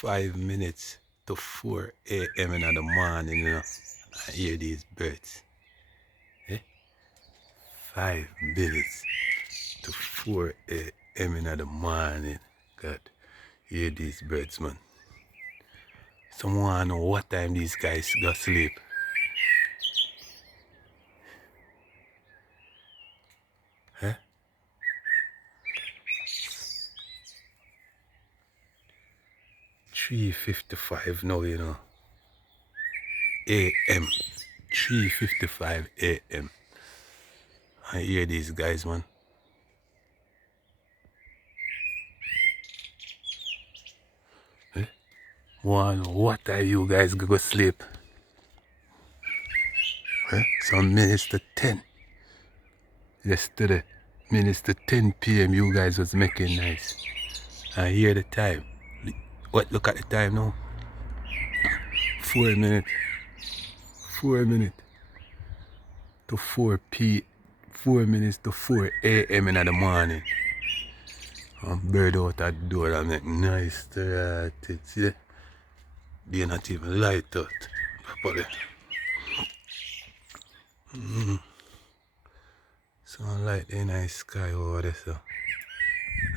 5 minutes to 4 a.m. in the morning, you know. I hear these birds. Eh? 5 minutes to 4 a.m. in the morning. God, hear these birds, man. Someone know what time these guys go sleep. Huh? 3:55 now, you know. A.M. 3:55 a.m. I hear these guys, man. Eh? What time you guys go sleep? Eh? Some minutes to 10. Yesterday, minutes to 10 p.m. you guys was making nice. I hear the time. What? Look at the time now. 4 minutes. 4 minutes to 4 p. 4 minutes to 4 a.m. in the morning. Bird out that door and make nice to see that? They're not even light out properly. Sunlight in the sky over there, so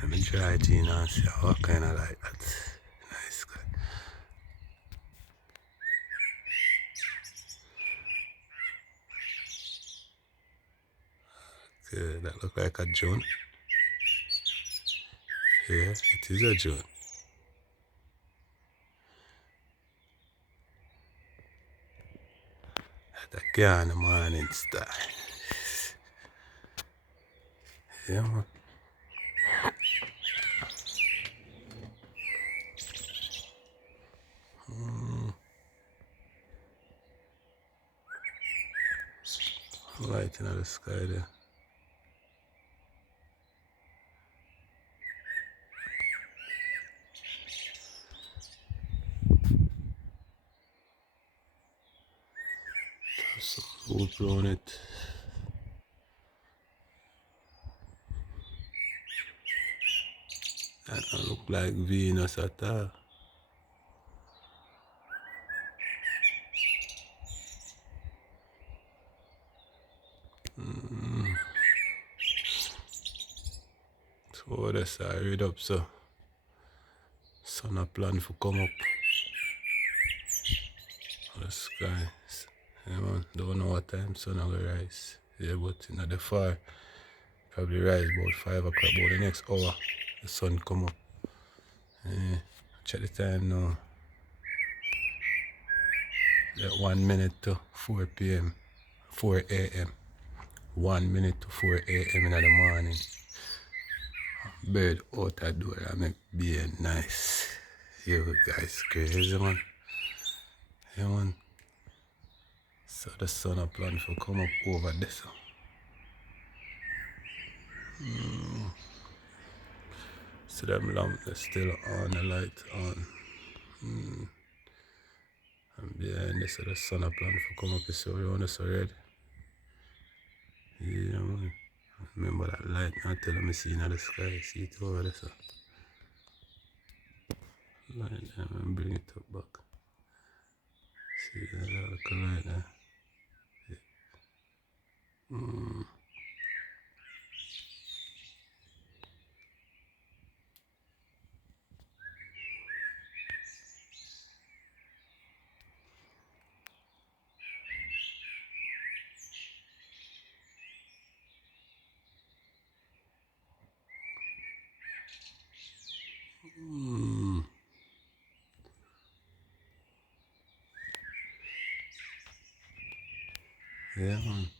let me try it in and see what kind of light that's in the sky. Okay, that look like a drone. Yeah, it is a drone. That a car in the morning star. Yeah, man. Light in the sky there. Some rope on it. That don't look like Venus at all. So that's I read up, so sun a plan for come up. The sky. Yeah, man. Don't know what time sun will rise. Yeah, but in the far, probably rise about 5 o'clock, about the next hour, the sun come up. Yeah. Check the time now. Like 1 minute to 4 p.m. 4 a.m. 1 minute to 4 a.m. in the morning. Bird out the door and make being nice. You guys crazy, man. Yeah, man. So the sun a plan for come up over this. So them lamp is still on, the light on. And behind this, so the sun a plan for come up, you see around this already. Yeah, man. Remember that light, I tell me see in the sky, see it over there, so. Light there, and bring it up back. See that little light there. Yeah, man.